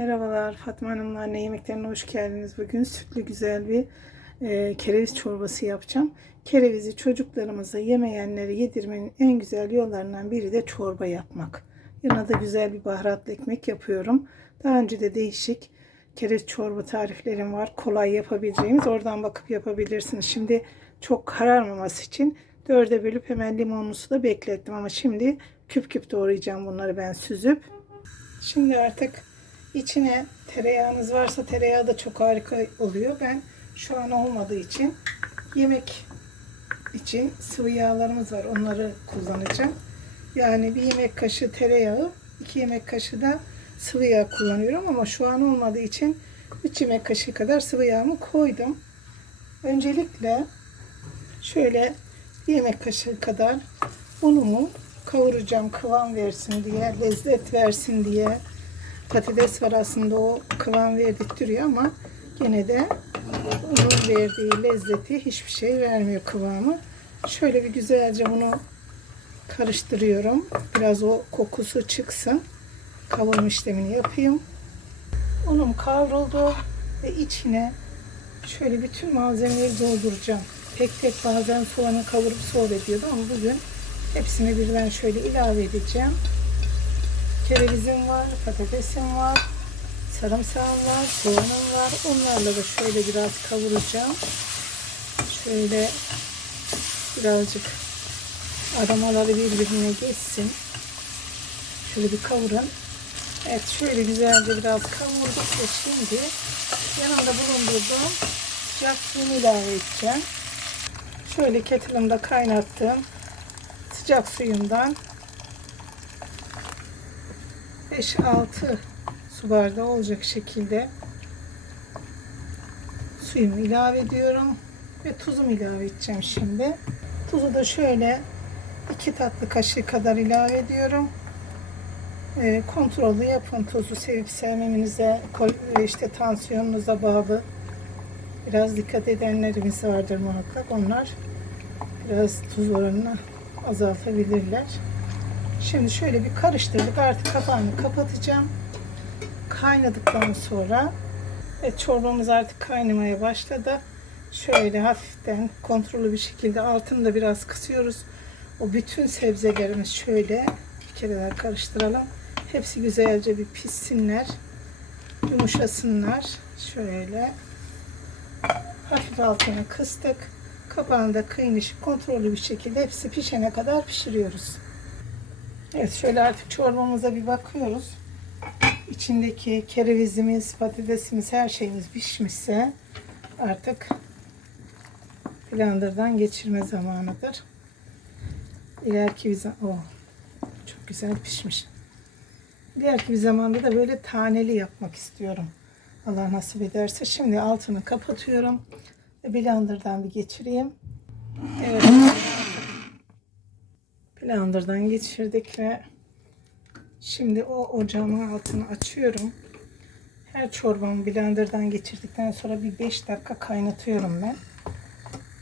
Merhabalar Fatma Hanım'la anne yemeklerine hoş geldiniz. Bugün sütlü güzel bir e, kereviz çorbası yapacağım. Kerevizi çocuklarımıza yemeyenlere yedirmenin en güzel yollarından biri de çorba yapmak. Yanına da güzel bir baharatlı ekmek yapıyorum. Daha önce de değişik kereviz çorba tariflerim var. Kolay yapabileceğimiz. Oradan bakıp yapabilirsiniz. Şimdi çok kararmaması için dörde bölüp hemen limonlu suda beklettim. Ama şimdi küp küp doğrayacağım bunları ben süzüp. Şimdi artık içine tereyağınız varsa tereyağı da çok harika oluyor. Ben şu an olmadığı için yemek için sıvı yağlarımız var. Onları kullanacağım. Yani bir yemek kaşığı tereyağı, iki yemek kaşığı da sıvı yağ kullanıyorum ama şu an olmadığı için 3 yemek kaşığı kadar sıvı yağımı koydum. Öncelikle şöyle bir yemek kaşığı kadar unumu kavuracağım kıvam versin diye, lezzet versin diye. Patates var aslında o kıvam verdirtiyor ama gene de unun verdiği lezzeti hiçbir şey vermiyor kıvamı. Şöyle bir güzelce bunu karıştırıyorum. Biraz o kokusu çıksın. Kavurma işlemini yapayım. Unum kavruldu ve içine şöyle bütün malzemeleri dolduracağım. Tek tek bazen soğanı kavurup soğuk ediyordu ama bugün hepsini birden şöyle ilave edeceğim. Kerevizim var, patatesim var, sarımsağım var, soğanım var. Onlarla da şöyle biraz kavuracağım. Şöyle birazcık aromaları birbirine geçsin. Şöyle bir kavurun. Evet şöyle güzelce biraz kavurduk ve şimdi yanında bulundurduğum sıcak ilave edeceğim. Şöyle kettle'ımda kaynattığım sıcak suyumdan 5-6 su bardağı olacak şekilde suyumu ilave ediyorum ve tuzumu ilave edeceğim şimdi. Tuzu da şöyle 2 tatlı kaşığı kadar ilave ediyorum. E, kontrollü yapın tuzu sevip sevmemenize işte tansiyonunuza bağlı biraz dikkat edenlerimiz vardır muhakkak onlar biraz tuz oranını azaltabilirler. Şimdi şöyle bir karıştırdık. Artık kapağını kapatacağım. Kaynadıktan sonra evet, çorbamız artık kaynamaya başladı. Şöyle hafiften kontrollü bir şekilde altını da biraz kısıyoruz. O bütün sebzelerimiz şöyle bir kere daha karıştıralım. Hepsi güzelce bir pişsinler. Yumuşasınlar. Şöyle hafif altını kıstık. Kapağını da kıynışık kontrollü bir şekilde hepsi pişene kadar pişiriyoruz. Evet şöyle artık çorbamıza bir bakıyoruz. İçindeki kerevizimiz, patatesimiz, her şeyimiz pişmişse artık blenderdan geçirme zamanıdır. İleriki bir zaman... Oh, çok güzel pişmiş. İleriki bir zamanda da böyle taneli yapmak istiyorum. Allah nasip ederse. Şimdi altını kapatıyorum. Blenderdan bir geçireyim. Evet. Blender'dan geçirdik ve şimdi o ocağımın altını açıyorum. Her çorbamı blenderdan geçirdikten sonra bir 5 dakika kaynatıyorum ben.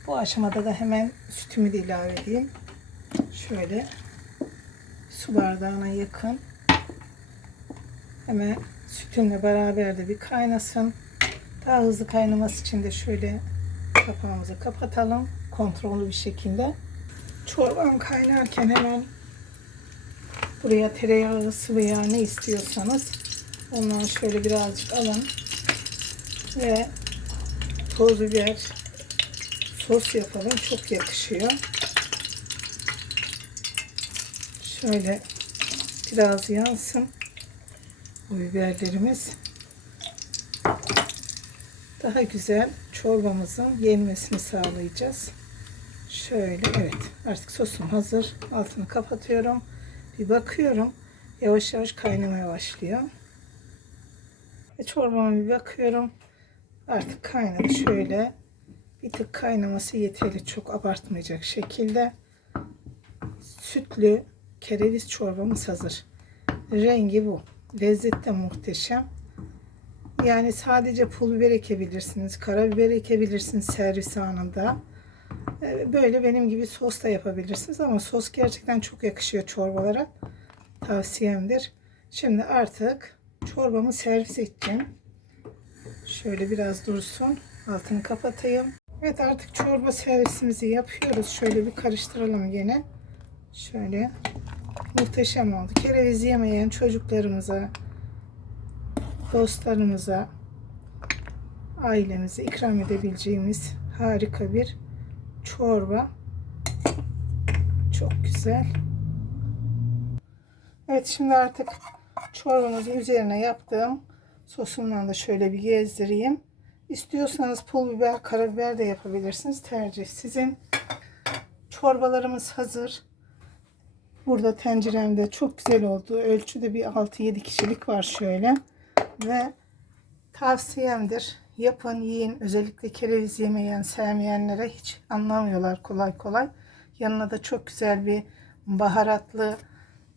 Bu aşamada da hemen sütümü de ilave edeyim. Şöyle su bardağına yakın. Hemen sütümle beraber de bir kaynasın. Daha hızlı kaynaması için de şöyle kapağımızı kapatalım. Kontrollü bir şekilde. Çorbam kaynarken hemen buraya tereyağı, sıvı yağ ne istiyorsanız ondan şöyle birazcık alın ve toz biber sos yapalım. Çok yakışıyor. Şöyle biraz yansın bu biberlerimiz. Daha güzel çorbamızın yenmesini sağlayacağız. Şöyle evet artık sosum hazır. Altını kapatıyorum. Bir bakıyorum. Yavaş yavaş kaynamaya başlıyor. Ve çorbama bir bakıyorum. Artık kaynadı. Şöyle bir tık kaynaması yeterli. Çok abartmayacak şekilde. Sütlü kereviz çorbamız hazır. Rengi bu. Lezzet de muhteşem. Yani sadece pul biber ekebilirsiniz. Karabiber ekebilirsiniz servis anında. Ee, böyle benim gibi sos da yapabilirsiniz ama sos gerçekten çok yakışıyor çorbalara. Tavsiyemdir. Şimdi artık çorbamı servis edeceğim. Şöyle biraz dursun. Altını kapatayım. Evet artık çorba servisimizi yapıyoruz. Şöyle bir karıştıralım gene. Şöyle muhteşem oldu. Kereviz yemeyen çocuklarımıza, dostlarımıza, ailemize ikram edebileceğimiz harika bir çorba. Çok güzel. Evet şimdi artık çorbamızın üzerine yaptığım sosumdan da şöyle bir gezdireyim. İstiyorsanız pul biber, karabiber de yapabilirsiniz. Tercih sizin. Çorbalarımız hazır. Burada tenceremde çok güzel oldu. Ölçüde bir 6-7 kişilik var şöyle. Ve tavsiyemdir. Yapın, yiyin. Özellikle kereviz yemeyen, sevmeyenlere hiç anlamıyorlar kolay kolay. Yanına da çok güzel bir baharatlı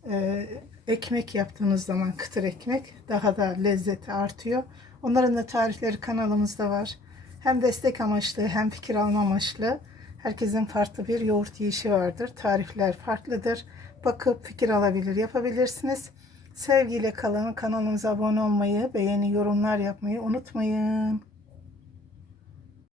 e, ekmek yaptığınız zaman kıtır ekmek daha da lezzeti artıyor. Onların da tarifleri kanalımızda var. Hem destek amaçlı hem fikir alma amaçlı. Herkesin farklı bir yoğurt yiyişi vardır. Tarifler farklıdır. Bakıp fikir alabilir, yapabilirsiniz. Sevgiyle kalın. Kanalımıza abone olmayı, beğeni, yorumlar yapmayı unutmayın.